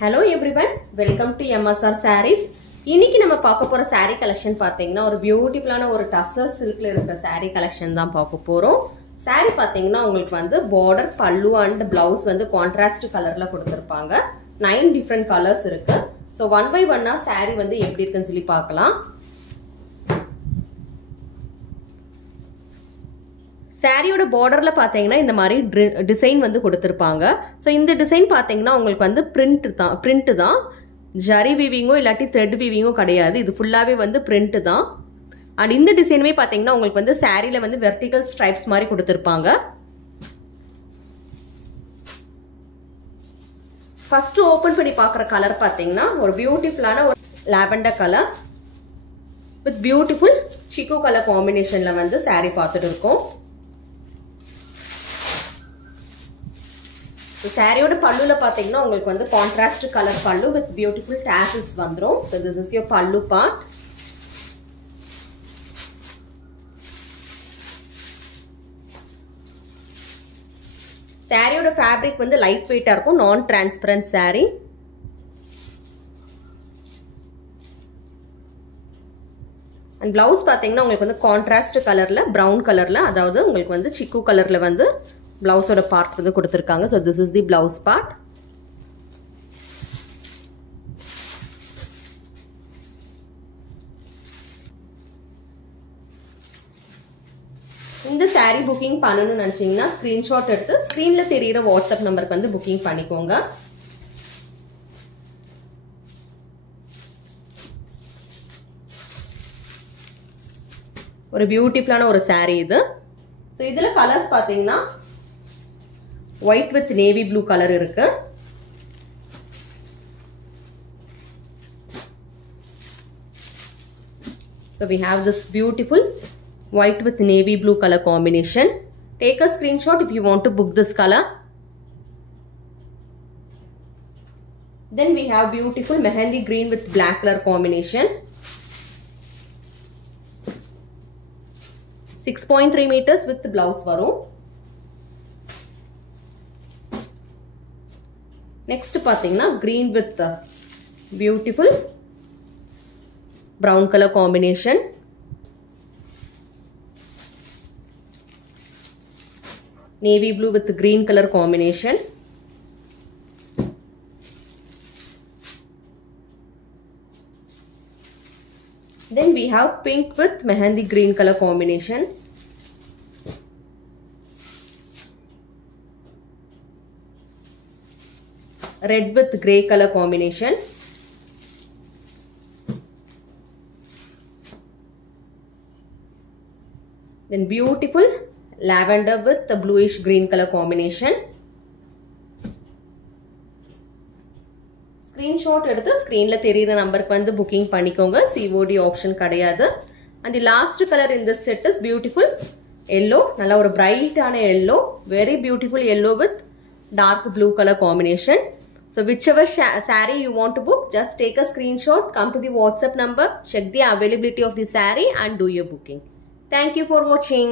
Hello everyone, welcome to MSR Sarees. இன்னைக்கு நம்ம பார்க்க போற saree collection பாத்தீங்கன்னா ஒரு பியூட்டிஃபுல்லான ஒரு டஸ்ஸர் சில்க்ல இருக்கிற saree collection தான் பார்க்க போறோம். saree பாத்தீங்கன்னா உங்களுக்கு வந்து border, பல்லு and blouse வந்து contrast கலர்ல கொடுத்திருப்பாங்க. 9 different colors இருக்கு. So one by one saree வந்து எப்படி இருக்குன்னு சொல்லி பார்க்கலாம். சாரியோட பார்டர்ல பாத்தீங்கன்னா இந்த மாதிரி டிசைன் வந்து கொடுத்திருப்பாங்க. சோ இந்த டிசைன் பாத்தீங்கன்னா உங்களுக்கு வந்து பிரிண்ட் தான். ஜரி வீவிங்கோ இல்லாட்டி த்ரெட் வீவிங்கோ கிடையாது. இது ஃபுல்லாவே வந்து பிரிண்ட் தான். அண்ட் இந்த டிசைனுமே பாத்தீங்கன்னா உங்களுக்கு வந்து சாரியில வந்து வெர்டிகல் ஸ்ட்ரைப்ஸ் மாதிரி கொடுத்திருப்பாங்க. ஃபர்ஸ்ட் ஓபன் பண்ணி பார்க்குற கலர் பாத்தீங்கன்னா ஒரு பியூட்டிஃபுல்லான ஒரு லாவெண்டர் கலர் வித் பியூட்டிஃபுல் சிக்கு கலர் காம்பினேஷன்ல வந்து சாரி பார்த்துட்டு இருக்கோம். சாரியோட பல்லுல பாத்தீங்கன்னா உங்களுக்கு வந்து கான்ட்ராஸ்ட் கலர் பல்லு வித் பியூட்டிஃபுல் டாசல்ஸ் வந்துரும். So this is your பல்லு part. சாரியோட ஃபேப்ரிக் வந்து லைட் வெயிட்டா இருக்கும், நான் டிரான்ஸ்பரண்ட் சாரி. அண்ட் பிளவுஸ் பாத்தீங்கன்னா உங்களுக்கு வந்து கான்ட்ராஸ்ட் கலர்ல பிரவுன் கலர்ல, அதாவது உங்களுக்கு வந்து சிக்கு கலர்ல வந்து பிளவுஸோட பார்ட் வந்து கொடுத்திருக்காங்க. So this is the blouse part. இந்த saree புக்கிங் பண்ணணும்னு நினைச்சீங்கன்னா ஸ்கிரீன்ஷாட் எடுத்து ஸ்கிரீன்ல தெரியுற வாட்ஸ்அப் நம்பருக்கு வந்து புக்கிங் பண்ணிக்கோங்க. ஒரு பியூட்டிஃபுல்லான ஒரு saree இது. So இதுல கலர்ஸ் பாத்தீங்கன்னா white with navy blue color இருக்கு. So we have this beautiful white with navy blue color combination. Take a screenshot if you want to book this color. Then we have beautiful mehendi green with black color combination. 6.3 meters with blouse varum. Next பாத்தீங்கன்னா green with beautiful brown color combination. Navy blue with green color combination. Then we have pink with mehendi green color combination. Red with grey color combination. Then beautiful lavender with the bluish green color combination. Screenshot எடுத்து ஸ்கிரீன்ல தெரியுற நம்பருக்கு வந்து booking பண்ணிக்கோங்க. COD option கிடையாது. And the last color in this set is beautiful yellow. நல்ல ஒரு பிரைட்டான yellow, very beautiful yellow with dark blue color combination. So whichever saree you want to book, just take a screenshot, come to the WhatsApp number, check the availability of the saree and do your booking. Thank you for watching.